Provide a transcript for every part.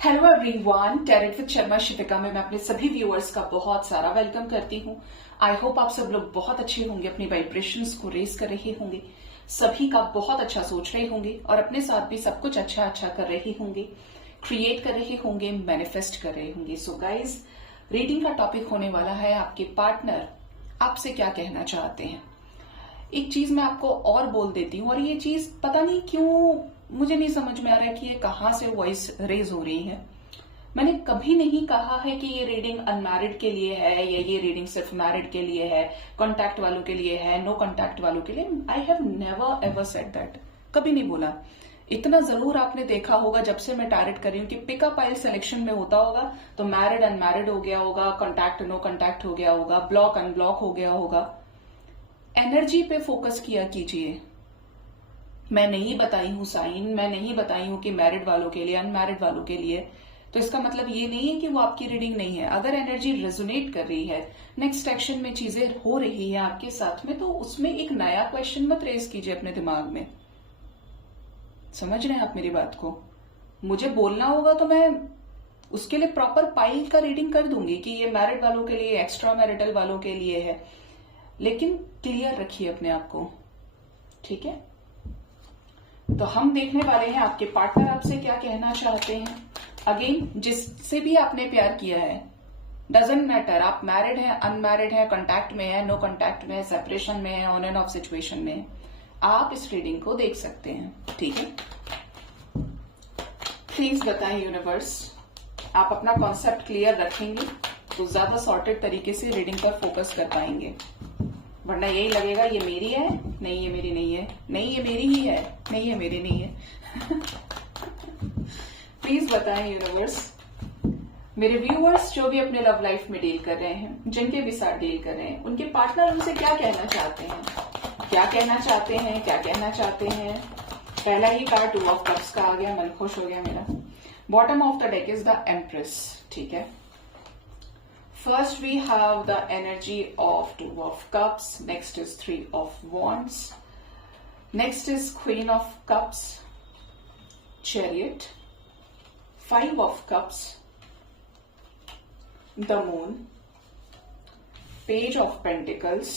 Hello everyone, tarot with Sharma Shivika में मैं अपने सभी व्यूअर्स का बहुत सारा वेलकम करती हूँ। आई होप आप सब लोग बहुत अच्छे होंगे, अपनी वाइब्रेशंस को रेज कर रहे होंगे, सभी का बहुत अच्छा सोच रहे होंगे और अपने साथ भी सब कुछ अच्छा अच्छा कर रहे होंगे, क्रिएट कर रहे होंगे, मैनिफेस्ट कर रहे होंगे। सो गाइज, रीडिंग का टॉपिक होने वाला है आपके पार्टनर आपसे क्या कहना चाहते हैं। एक चीज मैं आपको और बोल देती हूँ, और ये चीज पता नहीं क्यों मुझे नहीं समझ में आ रहा है कि ये कहाँ से वॉइस रेज हो रही है। मैंने कभी नहीं कहा है कि ये रीडिंग अनमैरिड के लिए है या ये रीडिंग सिर्फ मैरिड के लिए है, कॉन्टैक्ट वालों के लिए है, नो कॉन्टैक्ट वालों के लिए। I have never ever said that, कभी नहीं बोला। इतना जरूर आपने देखा होगा जब से मैं टैरेट कर रही हूँ कि पिकअप आइल सिलेक्शन में होता होगा तो मैरिड अनमैरिड हो गया होगा, कॉन्टैक्ट नो कॉन्टैक्ट हो गया होगा, ब्लॉक अनब्लॉक हो गया होगा। एनर्जी पे फोकस किया कीजिए। मैं नहीं बताई हूं साइन, मैं नहीं बताई हूं कि मैरिड वालों के लिए, अनमैरिड वालों के लिए, तो इसका मतलब ये नहीं है कि वो आपकी रीडिंग नहीं है। अगर एनर्जी रेजोनेट कर रही है, नेक्स्ट एक्शन में चीजें हो रही है आपके साथ में, तो उसमें एक नया क्वेश्चन मत रेज कीजिए अपने दिमाग में। समझ रहे हैं आप मेरी बात को? मुझे बोलना होगा तो मैं उसके लिए प्रॉपर पाइल का रीडिंग कर दूंगी कि ये मैरिड वालों के लिए, एक्स्ट्रा मैरिटल वालों के लिए है, लेकिन क्लियर रखिए अपने आप को, ठीक है? तो हम देखने वाले हैं आपके पार्टनर आपसे क्या कहना चाहते हैं। अगेन, जिससे भी आपने प्यार किया है, डजंट मैटर आप मैरिड हैं, अनमैरिड हैं, कांटेक्ट में है, नो कांटेक्ट में है, सेपरेशन में है, ऑन एंड ऑफ सिचुएशन में है, आप इस रीडिंग को देख सकते हैं, ठीक है? प्लीज बताएं यूनिवर्स, आप अपना कॉन्सेप्ट क्लियर रखेंगे तो ज्यादा सॉर्टेड तरीके से रीडिंग पर फोकस कर पाएंगे, वरना यही लगेगा ये मेरी है, नहीं ये मेरी नहीं है, नहीं ये मेरी ही है, नहीं ये मेरी नहीं है। प्लीज बताएं यूनिवर्स, मेरे व्यूअर्स जो भी अपने लव लाइफ में डील कर रहे हैं, जिनके भी साथ डील कर रहे हैं, उनके पार्टनर उनसे क्या कहना चाहते हैं, क्या कहना चाहते हैं, क्या कहना चाहते हैं। पहला ही कार्ड 2 ऑफ कप्स का आ गया, मन खुश हो गया मेरा। Bottom of the deck is the empress, ठीक है? First we have the energy of 2 of cups, next is 3 of wands, next is Queen of cups, chariot, 5 of cups, the moon, page of pentacles,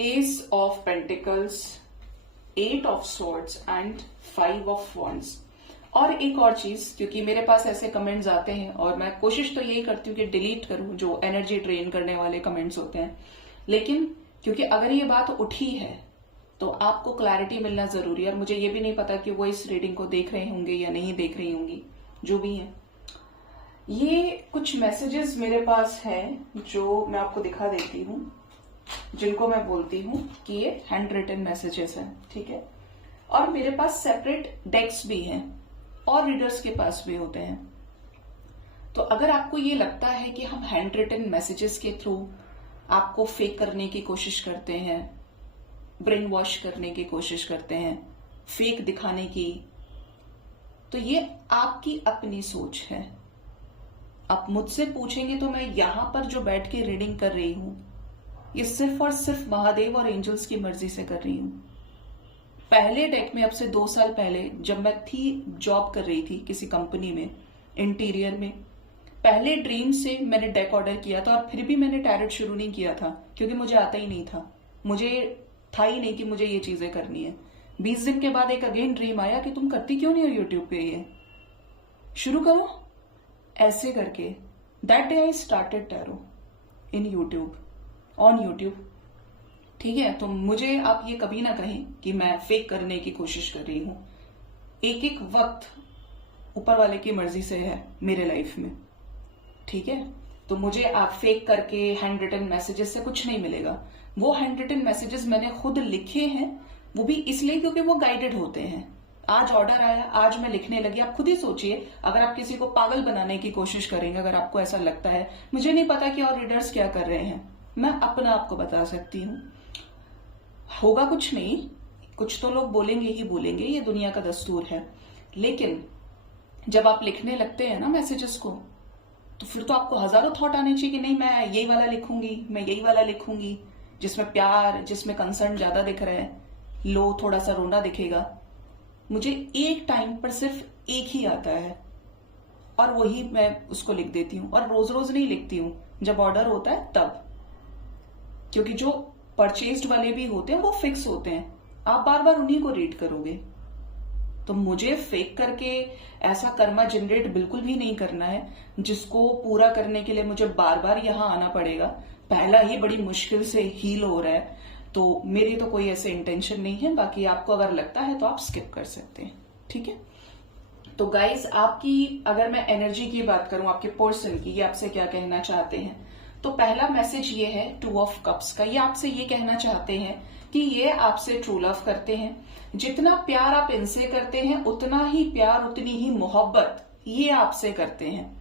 ace of pentacles, 8 of swords and 5 of wands। और एक और चीज, क्योंकि मेरे पास ऐसे comments आते हैं और मैं कोशिश तो यही करती हूँ कि डिलीट करूं जो एनर्जी ड्रेन करने वाले कमेंट्स होते हैं, लेकिन क्योंकि अगर ये बात उठी है तो आपको क्लैरिटी मिलना जरूरी है। और मुझे ये भी नहीं पता कि वो इस रीडिंग को देख रहे होंगे या नहीं देख रही होंगी, जो भी है। ये कुछ मैसेजेस मेरे पास हैं जो मैं आपको दिखा देती हूँ, जिनको मैं बोलती हूँ कि ये हैंड रिटन मैसेजेस हैं, ठीक है? और मेरे पास सेपरेट डेक्स भी हैं और रीडर्स के पास भी होते हैं। तो अगर आपको ये लगता है कि हम हैंड रिटन मैसेजेस के थ्रू आपको फेक करने की कोशिश करते हैं, ब्रेन वॉश करने की कोशिश करते हैं, फेक दिखाने की, तो ये आपकी अपनी सोच है। आप मुझसे पूछेंगे तो मैं यहां पर जो बैठ के रीडिंग कर रही हूं, ये सिर्फ और सिर्फ महादेव और एंजल्स की मर्जी से कर रही हूं। पहले डेक में, अब से 2 साल पहले, जब मैं थी जॉब कर रही थी किसी कंपनी में इंटीरियर में, पहले ड्रीम से मैंने डेक ऑर्डर किया था और फिर भी मैंने टैरेट शुरू नहीं किया था क्योंकि मुझे आता ही नहीं था, मुझे था ही नहीं कि मुझे ये चीजें करनी है। 20 दिन के बाद एक अगेन ड्रीम आया कि तुम करती क्यों नहीं हो यूट्यूब पे, ये शुरू करो ऐसे करके। That day I started tarot in YouTube, on YouTube, ठीक है? तो मुझे आप ये कभी ना कहें कि मैं फेक करने की कोशिश कर रही हूं। एक एक वक्त ऊपर वाले की मर्जी से है मेरे लाइफ में, ठीक है? तो मुझे आप फेक करके हैंड रिटन मैसेजेस से कुछ नहीं मिलेगा। वो हैंड रिटन मैसेजेस मैंने खुद लिखे हैं, वो भी इसलिए क्योंकि वो गाइडेड होते हैं। आज ऑर्डर आया, आज मैं लिखने लगी। आप खुद ही सोचिए, अगर आप किसी को पागल बनाने की कोशिश करेंगे, अगर आपको ऐसा लगता है, मुझे नहीं पता कि और रीडर्स क्या कर रहे हैं, मैं अपना आपको बता सकती हूँ, होगा कुछ नहीं। कुछ तो लोग बोलेंगे ही बोलेंगे, ये दुनिया का दस्तूर है, लेकिन जब आप लिखने लगते हैं ना मैसेजेस को, तो फिर तो आपको हजारों थॉट आने चाहिए कि नहीं मैं यही वाला लिखूंगी, मैं यही वाला लिखूंगी, जिसमें प्यार, जिसमें कंसर्न ज्यादा दिख रहा है, लो थोड़ा सा रोना दिखेगा। मुझे एक टाइम पर सिर्फ एक ही आता है और वही मैं उसको लिख देती हूँ, और रोज रोज नहीं लिखती हूँ, जब ऑर्डर होता है तब, क्योंकि जो परचेज्ड वाले भी होते हैं वो फिक्स होते हैं, आप बार बार उन्हीं को रीड करोगे। तो मुझे फेक करके ऐसा कर्मा जनरेट बिल्कुल भी नहीं करना है, जिसको पूरा करने के लिए मुझे बार बार यहां आना पड़ेगा। पहला ही बड़ी मुश्किल से हील हो रहा है, तो मेरी तो कोई ऐसे इंटेंशन नहीं है। बाकी आपको अगर लगता है तो आप स्किप कर सकते हैं, ठीक है। तो गाइज, आपकी अगर मैं एनर्जी की बात करूं, आपके पर्सन की, ये आपसे क्या कहना चाहते हैं, तो पहला मैसेज ये है 2 ऑफ कप्स का। ये आपसे ये कहना चाहते हैं कि ये आपसे ट्रू लव करते हैं। जितना प्यार आप इनसे करते हैं उतना ही प्यार, उतनी ही मोहब्बत ये आपसे करते हैं।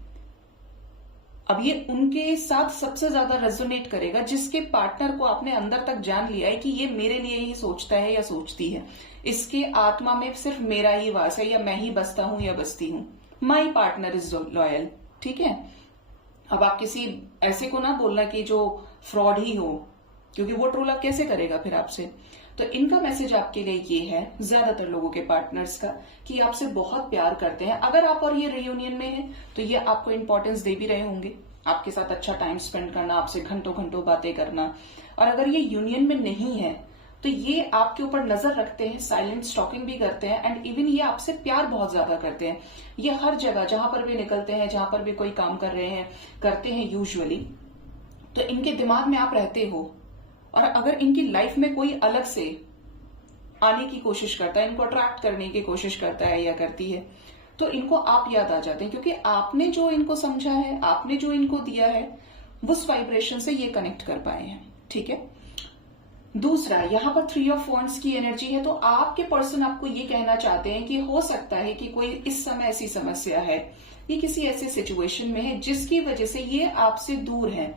अब ये उनके साथ सबसे ज्यादा रेजोनेट करेगा जिसके पार्टनर को आपने अंदर तक जान लिया है कि ये मेरे लिए ही सोचता है या सोचती है, इसके आत्मा में सिर्फ मेरा ही वास है, या मैं ही बसता हूं या बसती हूं। माई पार्टनर इज लॉयल, ठीक है। अब आप किसी ऐसे को ना बोलना कि जो फ्रॉड ही हो, क्योंकि वो ट्रू लव कैसे करेगा फिर आपसे। तो इनका मैसेज आपके लिए ये है, ज्यादातर लोगों के पार्टनर्स का, कि आपसे बहुत प्यार करते हैं। अगर आप और ये रियूनियन में हैं तो ये आपको इंपॉर्टेंस दे भी रहे होंगे, आपके साथ अच्छा टाइम स्पेंड करना, आपसे घंटों घंटों बातें करना। और अगर ये यूनियन में नहीं है तो ये आपके ऊपर नजर रखते हैं, साइलेंट स्टॉकिंग भी करते हैं, एंड इवन ये आपसे प्यार बहुत ज्यादा करते हैं। ये हर जगह जहां पर भी निकलते हैं, जहां पर भी कोई काम कर रहे हैं, करते हैं यूजुअली, तो इनके दिमाग में आप रहते हो। और अगर इनकी लाइफ में कोई अलग से आने की कोशिश करता है, इनको अट्रैक्ट करने की कोशिश करता है या करती है, तो इनको आप याद आ जाते हैं, क्योंकि आपने जो इनको समझा है, आपने जो इनको दिया है, उस वाइब्रेशन से ये कनेक्ट कर पाए हैं, ठीक है। दूसरा, यहां पर 3 ऑफ वॉन्ड्स की एनर्जी है, तो आपके पर्सन आपको ये कहना चाहते हैं कि हो सकता है कि कोई इस समय ऐसी समस्या है, ये किसी ऐसे सिचुएशन में है जिसकी वजह से ये आपसे दूर है।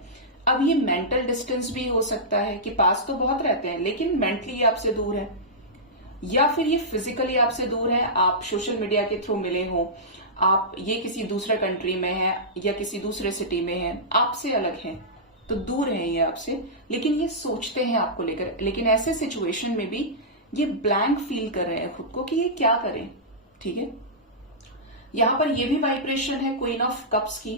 अब ये मेंटल डिस्टेंस भी हो सकता है कि पास तो बहुत रहते हैं लेकिन मेंटली आपसे दूर है, या फिर ये फिजिकली आपसे दूर है, आप सोशल मीडिया के थ्रू मिले हो, आप ये किसी दूसरे कंट्री में है या किसी दूसरे सिटी में है, आपसे अलग है, तो दूर है ये आपसे, लेकिन ये सोचते हैं आपको लेकर। लेकिन ऐसे सिचुएशन में भी ये ब्लैंक फील कर रहे हैं खुद को कि ये क्या करें, ठीक है। यहां पर ये भी वाइब्रेशन है क्वीन ऑफ कप्स की,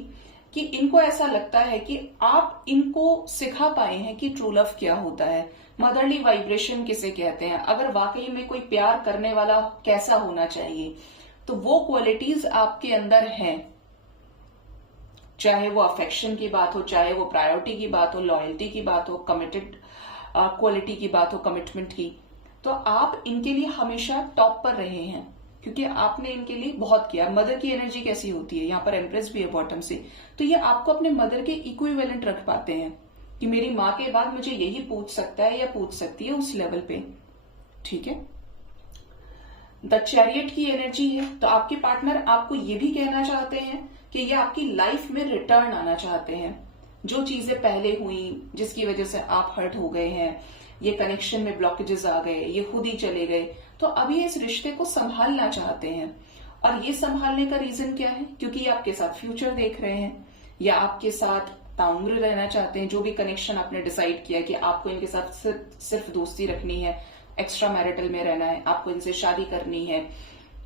कि इनको ऐसा लगता है कि आप इनको सिखा पाए हैं कि ट्रू लव क्या होता है, मदरली वाइब्रेशन किसे कहते हैं, अगर वाकई में कोई प्यार करने वाला कैसा होना चाहिए, तो वो क्वालिटीज आपके अंदर हैं। चाहे वो अफेक्शन की बात हो, चाहे वो प्रायोरिटी की बात हो, लॉयल्टी की बात हो, कमिटेड क्वालिटी की बात हो, कमिटमेंट की, तो आप इनके लिए हमेशा टॉप पर रहे हैं, क्योंकि आपने इनके लिए बहुत किया। मदर की एनर्जी कैसी होती है, यहाँ पर एम्प्रेस भी है बॉटम से, तो ये आपको अपने मदर के इक्विवेलेंट रख पाते हैं कि मेरी माँ के बाद मुझे यही पूछ सकता है या पूछ सकती है, उस लेवल पे, ठीक है। द चैरियट की एनर्जी है, तो आपके पार्टनर आपको ये भी कहना चाहते हैं कि ये आपकी लाइफ में रिटर्न आना चाहते हैं। जो चीजें पहले हुई जिसकी वजह से आप हर्ट हो गए हैं, ये कनेक्शन में ब्लॉकेजेस आ गए, ये खुद ही चले गए, तो अभी इस रिश्ते को संभालना चाहते हैं। और ये संभालने का रीजन क्या है, क्योंकि ये आपके साथ फ्यूचर देख रहे हैं, या आपके साथ ताउम्र रहना चाहते हैं। जो भी कनेक्शन आपने डिसाइड किया कि आपको इनके साथ सिर्फ दोस्ती रखनी है, एक्स्ट्रा मैरिटल में रहना है, आपको इनसे शादी करनी है,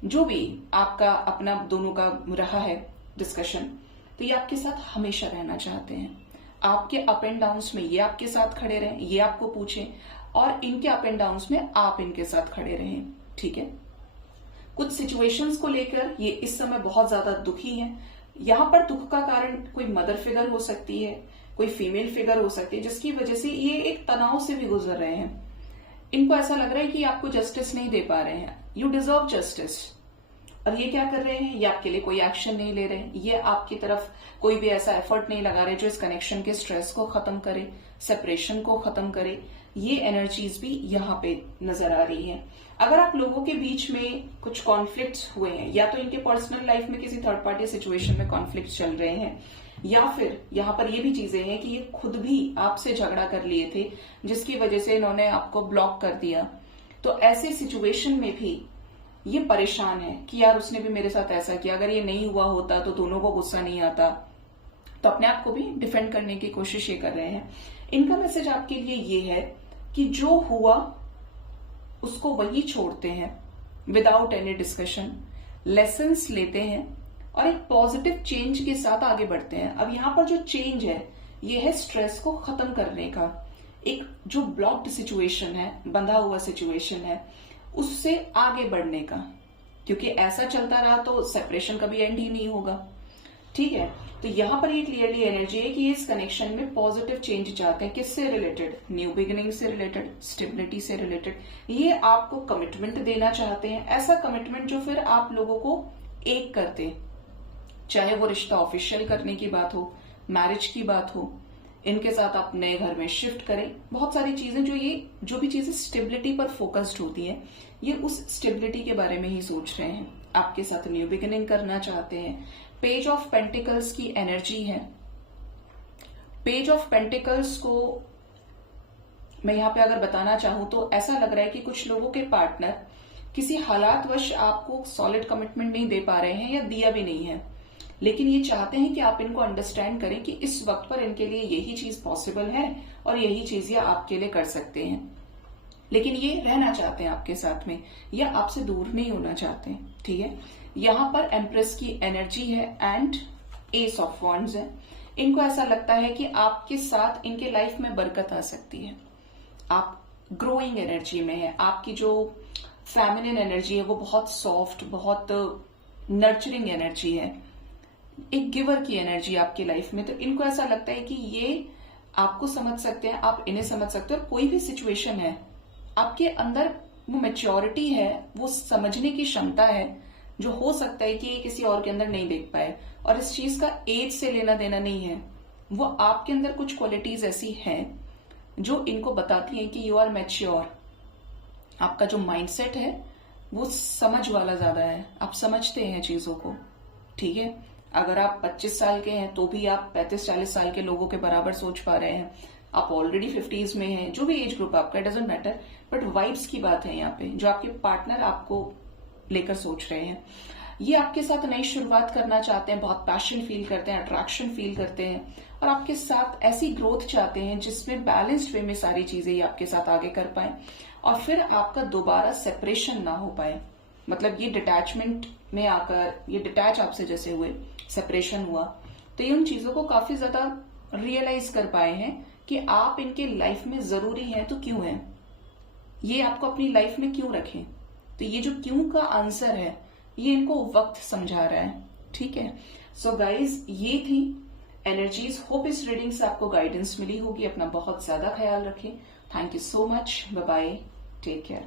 जो भी आपका अपना दोनों का रहा है डिस्कशन, तो ये आपके साथ हमेशा रहना चाहते हैं। आपके अप एंड डाउन्स में ये आपके साथ खड़े रहें, ये आपको पूछें, और इनके अप एंड डाउन्स में आप इनके साथ खड़े रहें, ठीक है। कुछ सिचुएशंस को लेकर ये इस समय बहुत ज्यादा दुखी हैं। यहां पर दुख का कारण कोई मदर फिगर हो सकती है, कोई फीमेल फिगर हो सकती है, जिसकी वजह से ये एक तनाव से भी गुजर रहे हैं। इनको ऐसा लग रहा है कि आपको जस्टिस नहीं दे पा रहे हैं, यू डिजर्व जस्टिस। और ये क्या कर रहे हैं, ये आपके लिए कोई एक्शन नहीं ले रहे हैं, ये आपकी तरफ कोई भी ऐसा एफर्ट नहीं लगा रहे जो इस कनेक्शन के स्ट्रेस को खत्म करे, सेपरेशन को खत्म करे। ये एनर्जीज भी यहाँ पे नजर आ रही है। अगर आप लोगों के बीच में कुछ कॉन्फ्लिक्ट्स हुए हैं, या तो इनके पर्सनल लाइफ में किसी थर्ड पार्टी सिचुएशन में कॉन्फ्लिक्ट चल रहे हैं, या फिर यहाँ पर ये भी चीजें हैं कि ये खुद भी आपसे झगड़ा कर लिए थे जिसकी वजह से इन्होंने आपको ब्लॉक कर दिया, तो ऐसे सिचुएशन में भी ये परेशान है कि यार उसने भी मेरे साथ ऐसा किया, अगर ये नहीं हुआ होता तो दोनों को गुस्सा नहीं आता, तो अपने आप को भी डिफेंड करने की कोशिश ये कर रहे हैं। इनका मैसेज आपके लिए ये है कि जो हुआ उसको वही छोड़ते हैं विदाउट एनी डिस्कशन। लेसन्स लेते हैं और एक पॉजिटिव चेंज के साथ आगे बढ़ते हैं। अब यहाँ पर जो चेंज है ये है स्ट्रेस को खत्म करने का, एक जो ब्लॉक्ड सिचुएशन है, बंधा हुआ सिचुएशन है, उससे आगे बढ़ने का, क्योंकि ऐसा चलता रहा तो सेपरेशन कभी एंड ही नहीं होगा। ठीक है, तो यहां पर ये क्लियरली एनर्जी है कि इस कनेक्शन में पॉजिटिव चेंज चाहते हैं। किससे रिलेटेड? न्यू बिगिनिंग से रिलेटेड, स्टेबिलिटी से रिलेटेड। ये आपको कमिटमेंट देना चाहते हैं, ऐसा कमिटमेंट जो फिर आप लोगों को एक करते, चाहे वो रिश्ता ऑफिशियल करने की बात हो, मैरिज की बात हो, इनके साथ आप नए घर में शिफ्ट करें, बहुत सारी चीजें जो भी चीजें स्टेबिलिटी पर फोकस्ड होती हैं, ये उस स्टेबिलिटी के बारे में ही सोच रहे हैं, आपके साथ न्यू बिगिनिंग करना चाहते हैं। पेज ऑफ पेंटिकल्स की एनर्जी है। पेज ऑफ पेंटिकल्स को मैं यहां पे अगर बताना चाहूं तो ऐसा लग रहा है कि कुछ लोगों के पार्टनर किसी हालातवश आपको सॉलिड कमिटमेंट नहीं दे पा रहे हैं या दिया भी नहीं है, लेकिन ये चाहते हैं कि आप इनको अंडरस्टैंड करें कि इस वक्त पर इनके लिए यही चीज पॉसिबल है और यही चीज ये आपके लिए कर सकते हैं, लेकिन ये रहना चाहते हैं आपके साथ में या आपसे दूर नहीं होना चाहते हैं। ठीक है, यहां पर एम्प्रेस की एनर्जी है एंड एस ऑफ वॉन्ड्स है। इनको ऐसा लगता है कि आपके साथ इनके लाइफ में बरकत आ सकती है, आप ग्रोइंग एनर्जी में है, आपकी जो फेमिनिन एनर्जी है वो बहुत सॉफ्ट, बहुत नर्चरिंग एनर्जी है, एक गिवर की एनर्जी आपकी लाइफ में। तो इनको ऐसा लगता है कि ये आपको समझ सकते हैं, आप इन्हें समझ सकते हो, और कोई भी सिचुएशन है आपके अंदर वो मैच्योरिटी है, वो समझने की क्षमता है जो हो सकता है कि ये किसी और के अंदर नहीं देख पाए। और इस चीज का एज से लेना देना नहीं है, वो आपके अंदर कुछ क्वालिटीज ऐसी हैं जो इनको बताती हैं कि यू आर मैच्योर। आपका जो माइंडसेट है वो समझ वाला ज्यादा है, आप समझते हैं चीजों को। ठीक है, अगर आप 25 साल के हैं तो भी आप 35-40 साल के लोगों के बराबर सोच पा रहे हैं, आप ऑलरेडी 50s में हैं, जो भी एज ग्रुप आपका, डजंट मैटर, बट वाइब्स की बात है यहाँ पे, जो आपके पार्टनर आपको लेकर सोच रहे हैं। ये आपके साथ नई शुरुआत करना चाहते हैं, बहुत पैशन फील करते हैं, अट्रैक्शन फील करते हैं, और आपके साथ ऐसी ग्रोथ चाहते हैं जिसमें बैलेंस्ड वे में सारी चीजें ये आपके साथ आगे कर पाए और फिर आपका दोबारा सेपरेशन ना हो पाए। मतलब ये डिटैचमेंट में आकर, ये डिटैच आपसे जैसे हुए, सेपरेशन हुआ, तो ये उन चीजों को काफी ज्यादा रियलाइज कर पाए हैं कि आप इनके लाइफ में जरूरी हैं तो क्यों है, ये आपको अपनी लाइफ में क्यों रखें। तो ये जो क्यों का आंसर है ये इनको वक्त समझा रहा है। ठीक है, सो गाइज ये थी एनर्जीज। होप इस रीडिंग से आपको गाइडेंस मिली होगी। अपना बहुत ज्यादा ख्याल रखें। Thank you so much, bye bye, take care.